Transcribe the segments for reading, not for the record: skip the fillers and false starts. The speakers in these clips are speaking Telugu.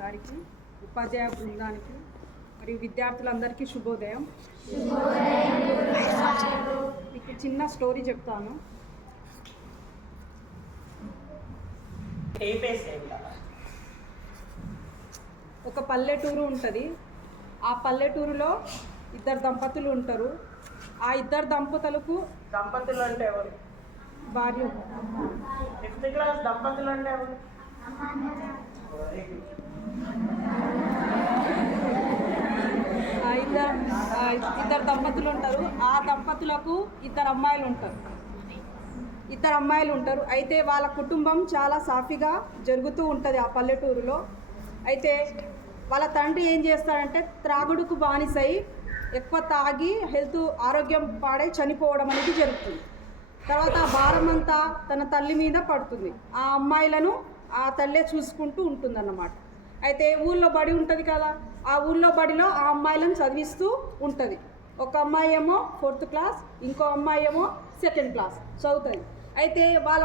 గారికి, ఉపాధ్యాయ బృందానికి మరియు విద్యార్థులందరికీ శుభోదయం. మీకు చిన్న స్టోరీ చెప్తాను. ఒక పల్లెటూరు ఉంటుంది. ఆ పల్లెటూరులో ఇద్దరు దంపతులు ఉంటారు. ఆ ఇద్దరు దంపతులు అంటే ఎవరు? భార్య. ఫిఫ్త్ క్లాస్ దంపతులు అంటే ఎవరు? ఇద్దరు దంపతులు ఉంటారు. ఆ దంపతులకు ఇద్దరు అమ్మాయిలు ఉంటారు. అయితే వాళ్ళ కుటుంబం చాలా సాఫీగా జరుగుతూ ఉంటుంది ఆ పల్లెటూరులో. అయితే వాళ్ళ తండ్రి ఏం చేస్తాడంటే త్రాగుడుకు బానిసై ఎక్కువ తాగి ఆరోగ్యం పాడై చనిపోవడం అనేది జరుగుతుంది. తర్వాత ఆ భారం అంతా తన తల్లి మీద పడుతుంది. ఆ అమ్మాయిలను ఆ తల్లే చూసుకుంటూ ఉంటుందన్నమాట. అయితే ఊళ్ళో బడి ఉంటుంది కదా, ఆ ఊళ్ళో బడిలో ఆ అమ్మాయిలను చదివిస్తూ ఉంటుంది. ఒక అమ్మాయి ఏమో 4th క్లాస్, ఇంకో అమ్మాయి ఏమో 2nd క్లాస్ చదువుతుంది. అయితే వాళ్ళ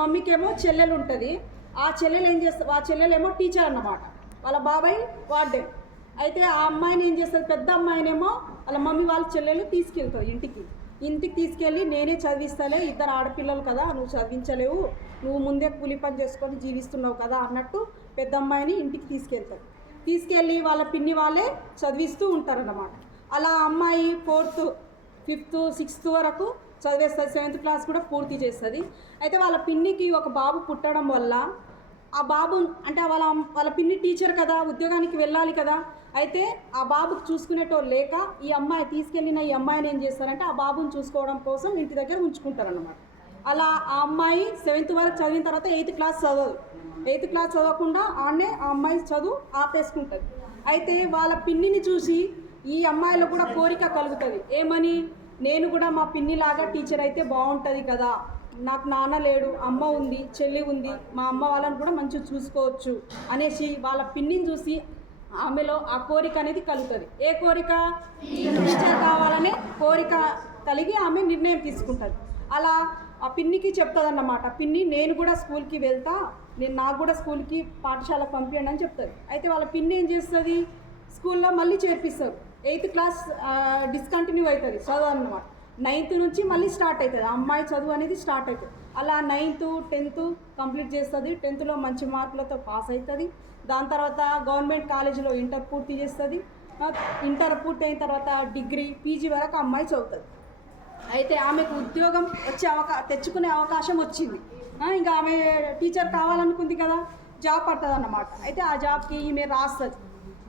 మమ్మీకి ఏమో చెల్లెలు ఉంటుంది. ఆ చెల్లెలేమో టీచర్ అన్నమాట. వాళ్ళ బాబాయ్ వార్డెన్. అయితే ఆ అమ్మాయిని ఏం చేస్తుంది, పెద్ద అమ్మాయినేమో వాళ్ళ మమ్మీ వాళ్ళ చెల్లెలు తీసుకెళ్తుంది ఇంటికి తీసుకెళ్ళి, నేనే చదివిస్తాలే, ఇద్దరు ఆడపిల్లలు కదా, నువ్వు చదివించలేవు, నువ్వు ముందే కూలి పని చేసుకొని జీవిస్తున్నావు కదా అన్నట్టు పెద్ద అమ్మాయిని ఇంటికి తీసుకెళ్ళి వాళ్ళ పిన్ని వాళ్ళే చదివిస్తూ ఉంటారన్నమాట. అలా అమ్మాయి 4th, 5th, 6th వరకు చదివేస్తుంది. 7th క్లాస్ కూడా పూర్తి చేస్తుంది. అయితే వాళ్ళ పిన్నికి ఒక బాబు పుట్టడం వల్ల ఆ బాబు అంటే వాళ్ళ పిన్ని టీచర్ కదా, ఉద్యోగానికి వెళ్ళాలి కదా. అయితే ఆ బాబుకు చూసుకునేటోళ్ళు లేక ఈ అమ్మాయిని ఏం చేస్తారంటే ఆ బాబుని చూసుకోవడం కోసం ఇంటి దగ్గర ఉంచుకుంటారన్నమాట. అలా ఆ అమ్మాయి 7th వరకు చదివిన తర్వాత 8th క్లాస్ చదవకుండా ఆడనే ఆ అమ్మాయి చదువు ఆపేసుకుంటుంది. అయితే వాళ్ళ పిన్నిని చూసి ఈ అమ్మాయిలో కూడా కోరిక కలుగుతుంది. ఏమని, నేను కూడా మా పిన్నిలాగా టీచర్ అయితే బాగుంటుంది కదా, నాకు నాన్న లేడు, అమ్మ ఉంది, చెల్లి ఉంది, మా అమ్మ వాళ్ళని కూడా మంచిగా చూసుకోవచ్చు అనేసి వాళ్ళ పిన్నిని చూసి ఆమెలో ఆ కోరిక అనేది కలుగుతుంది. ఏ కోరిక? టీచర్ కావాలనే కోరిక కలిగి ఆమె నిర్ణయం తీసుకుంటుంది. అలా ఆ పిన్నికి చెప్తుంది అన్నమాట. పిన్ని, నేను కూడా స్కూల్కి వెళ్తా, నాకు కూడా స్కూల్కి పాఠశాలకు పంపించండి అని చెప్తుంది. అయితే వాళ్ళ పిన్ని ఏం చేస్తుంది, స్కూల్లో మళ్ళీ చేర్పిస్తారు. 8th క్లాస్ డిస్కంటిన్యూ అవుతుంది చదువు అన్నమాట. 9th నుంచి మళ్ళీ స్టార్ట్ అవుతుంది, ఆ అమ్మాయి చదువు అనేది స్టార్ట్ అవుతుంది. అలా 9th, 10th కంప్లీట్ చేస్తుంది. 10thలో మంచి మార్కులతో పాస్ అవుతుంది. దాని తర్వాత గవర్నమెంట్ కాలేజీలో ఇంటర్ పూర్తి చేస్తుంది. ఇంటర్ పూర్తి అయిన తర్వాత డిగ్రీ, పీజీ వరకు అమ్మాయి చదువుతుంది. అయితే ఆమెకు ఉద్యోగం తెచ్చుకునే అవకాశం వచ్చింది. ఇంకా ఆమె టీచర్ కావాలనుకుంది కదా, జాబ్ పడుతుంది అన్నమాట. అయితే ఆ జాబ్కి ఈమె రాస్తుంది.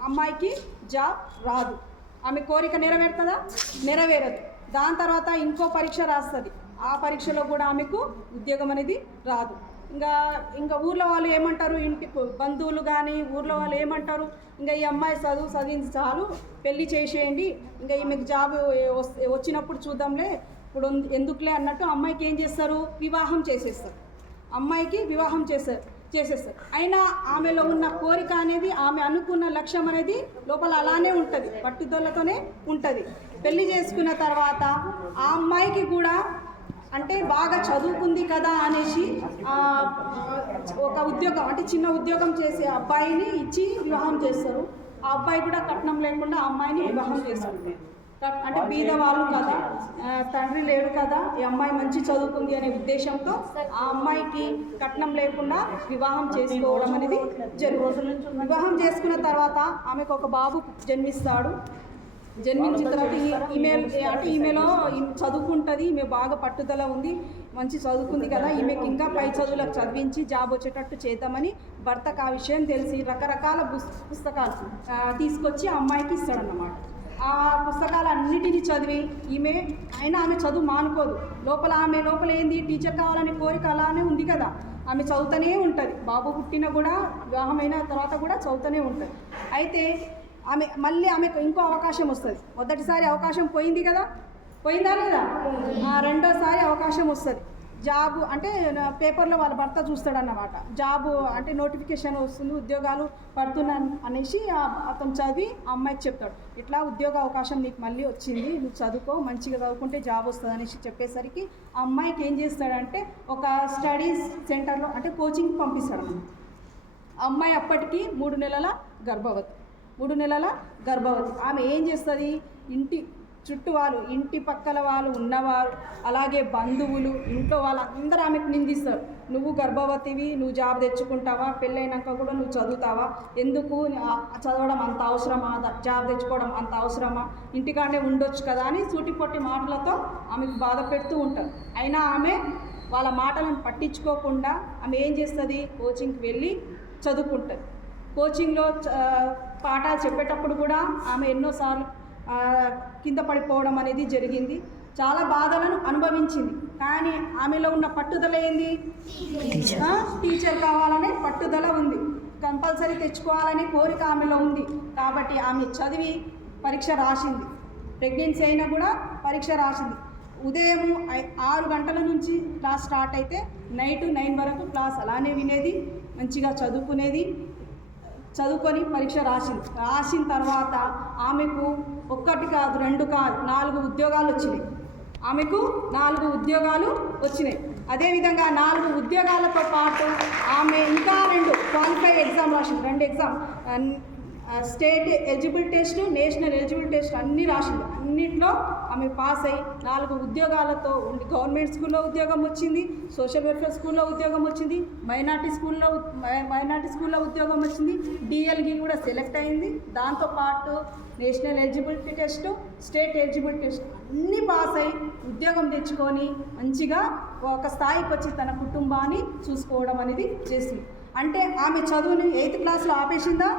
అమ్మాయికి జాబ్ రాదు. ఆమె కోరిక నెరవేరుతుందా? నెరవేరదు. దాని తర్వాత ఇంకో పరీక్ష రాస్తుంది. ఆ పరీక్షలో కూడా ఆమెకు ఉద్యోగం అనేది రాదు. ఇంకా ఊర్లో వాళ్ళు ఏమంటారు, ఇంటికి బంధువులు కానీ ఊర్లో వాళ్ళు ఏమంటారు, ఇంకా ఈ అమ్మాయి చదివింది చాలు, పెళ్ళి చేసేయండి, ఇంకా ఈమెకు జాబ్ వచ్చినప్పుడు చూద్దాంలే, ఇప్పుడు ఎందుకులే అన్నట్టు అమ్మాయికి ఏం చేస్తారు, అమ్మాయికి వివాహం చేసేస్తారు. అయినా ఆమెలో ఉన్న కోరిక అనేది, ఆమె అనుకున్న లక్ష్యం అనేది లోపల అలానే ఉంటుంది, పట్టుదలతోనే ఉంటుంది. పెళ్లి చేసుకున్న తర్వాత ఆ అమ్మాయికి కూడా అంటే బాగా చదువుకుంది కదా అనేసి ఒక ఉద్యోగం అంటే చిన్న ఉద్యోగం చేసే అబ్బాయిని ఇచ్చి వివాహం చేస్తారు. ఆ అబ్బాయి కూడా కట్నం లేకుండా ఆ అమ్మాయిని వివాహం చేస్తారు. అంటే బీద వాళ్ళు కదా, తండ్రి లేడు కదా, ఈ అమ్మాయి మంచి చదువుకుంది అనే ఉద్దేశంతో ఆ అమ్మాయికి కట్నం లేకుండా వివాహం చేసుకోవడం అనేది జరుగుతుంది. వివాహం చేసుకున్న తర్వాత ఆమెకు ఒక బాబు జన్మించిన తర్వాత ఈమెలో చదువుకుంటుంది, ఈమె బాగా పట్టుదల ఉంది, మంచి చదువుకుంది కదా, ఈమెకి ఇంకా పై చదువులకు చదివించి జాబ్ వచ్చేటట్టు చేద్దామని భర్తకు ఆ విషయం తెలిసి రకరకాల పుస్తకాలు తీసుకొచ్చి అమ్మాయికి ఇస్తాడన్నమాట. ఆ పుస్తకాలన్నిటినీ చదివి ఆమె చదువు మానుకోదు. ఆమె లోపల ఏంది, టీచర్ కావాలనే కోరిక అలానే ఉంది కదా, ఆమె చదువుతూనే ఉంటుంది. బాబు పుట్టిన కూడా, వివాహమైన తర్వాత కూడా చదువుతూనే ఉంటుంది. అయితే ఆమెకు ఇంకో అవకాశం వస్తుంది. మొదటిసారి అవకాశం పోయిందా లేదా? రెండోసారి అవకాశం వస్తుంది. జాబు అంటే పేపర్లో వాళ్ళ భర్త చూస్తాడన్నమాట. జాబు అంటే నోటిఫికేషన్ వస్తుంది, ఉద్యోగాలు పడుతున్నాను అనేసి అతను చదివి ఆ అమ్మాయికి చెప్తాడు, ఇట్లా ఉద్యోగ అవకాశం నీకు మళ్ళీ వచ్చింది, నువ్వు చదువుకో, మంచిగా చదువుకుంటే జాబ్ వస్తుంది అనేసి చెప్పేసరికి ఆ అమ్మాయికి ఏం చేస్తాడంటే ఒక స్టడీస్ సెంటర్లో అంటే కోచింగ్ పంపిస్తాడు. అమ్మాయి అప్పటికి 3 నెలల గర్భవతి. 3 నెలల గర్భవతి. ఆమె ఏం చేస్తుంది, ఇంటి చుట్టూ వాళ్ళు, ఇంటి పక్కల వాళ్ళు ఉన్నవారు, అలాగే బంధువులు, ఇంట్లో వాళ్ళందరూ ఆమెకు నిందిస్తారు. నువ్వు గర్భవతివి, నువ్వు జాబ్ తెచ్చుకుంటావా, పెళ్ళైనాక కూడా నువ్వు చదువుతావా, ఎందుకు చదవడం అంత అవసరమా, జాబ్ తెచ్చుకోవడం అంత అవసరమా, ఇంటికాడే ఉండొచ్చు కదా అని సూటిపొట్టి మాటలతో ఆమెకు బాధ పెడుతూ ఉంటారు. అయినా ఆమె వాళ్ళ మాటలను పట్టించుకోకుండా ఆమె ఏం చేస్తుంది, కోచింగ్కి వెళ్ళి చదువుకుంటుంది. కోచింగ్లో పాఠాలు చెప్పేటప్పుడు కూడా ఆమె ఎన్నోసార్లు కింద పడిపోవడం అనేది జరిగింది. చాలా బాధలను అనుభవించింది. కానీ ఆమెలో ఉన్న పట్టుదల ఏంది, టీచర్ కావాలనే పట్టుదల ఉంది. కంపల్సరీ తెచ్చుకోవాలనే కోరిక ఆమెలో ఉంది. కాబట్టి ఆమె చదివి పరీక్ష రాసింది. ప్రెగ్నెన్సీ అయినా కూడా పరీక్ష రాసింది. ఉదయం 6 గంటల నుంచి క్లాస్ స్టార్ట్ అయితే నైట్ 9 వరకు క్లాస్ అలానే వినేది, మంచిగా చదువుకొని పరీక్ష రాసిన తర్వాత ఆమెకు 1 కాదు 2 కాదు 4 ఉద్యోగాలు వచ్చినాయి. ఆమెకు 4 ఉద్యోగాలు వచ్చినాయి. అదేవిధంగా 4 ఉద్యోగాలతో పాటు ఆమె ఇంకా 2 క్వాలిఫై ఎగ్జామ్ రాసింది. 2 exam, state eligible test, national eligible test అన్నీ రాసింది. అన్నిట్లో ఆమె పాస్ అయ్యి 4 ఉద్యోగాలతో ఉండి గవర్నమెంట్ స్కూల్లో ఉద్యోగం వచ్చింది, సోషల్ వెల్ఫేర్ స్కూల్లో ఉద్యోగం వచ్చింది, మైనార్టీ స్కూల్లో ఉద్యోగం వచ్చింది, డిఎల్కి కూడా సెలెక్ట్ అయింది. దాంతోపాటు national eligibility test, state eligibility test అన్నీ పాస్ అయ్యి ఉద్యోగం తెచ్చుకొని మంచిగా ఒక స్థాయికి వచ్చి తన కుటుంబాన్ని చూసుకోవడం అనేది చేసింది. అంటే ఆమె చదువుని 8th క్లాస్లో ఆపేసిందా,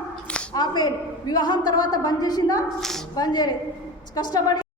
ఆపేయండి. వివాహం తర్వాత బంద్ చేసిందా, బంద్ చేయలేదు. కష్టపడి